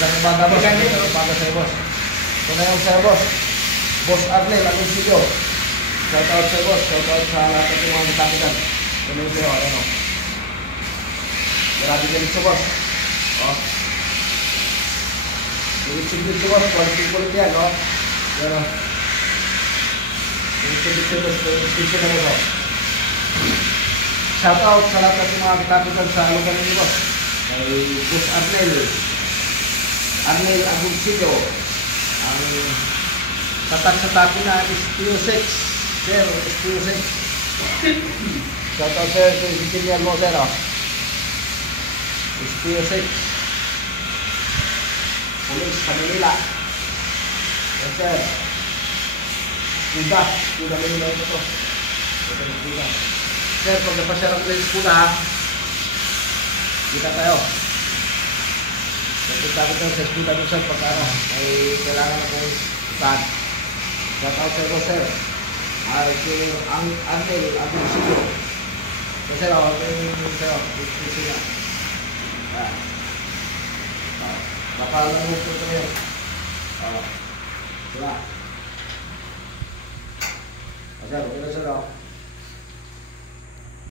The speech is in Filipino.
Isang umaga boss. Umaga sa'yo boss. Ito na yung sa'yo boss. Boss Arnel, Agoncillo. Shout out sa'yo boss. Shout out sa lahat ng mga kapitan. Ito na yung sa'yo. Ayan o. Grabe din ito boss. O. Sigit-sigit ito boss. Quality yan o. Ayan o. Sigit-sigit ito boss. Sigit-sigit na boss o. Shout out sa lahat ng mga kapitan sa lugar nito boss. Kay Boss Arnel Agoncillo, ang tatak sa tapo na SPO6 sir, SPO6. Shout out sir, engineer mo sir o. SPO6 Police sa Manila. Yes sir. Kuda Manila ito. Kuda sir, pag napasya ng place kuda ha, kita tayo. Kita ko sa eskuta doon sir, pagka ay kailangan akong saan. Shout out sir ko sir. Ang Arnel Agoncillo. So sir, ako yung sir, ito na. Baka lang mo ito sir. Sila. Sir, okay na sir.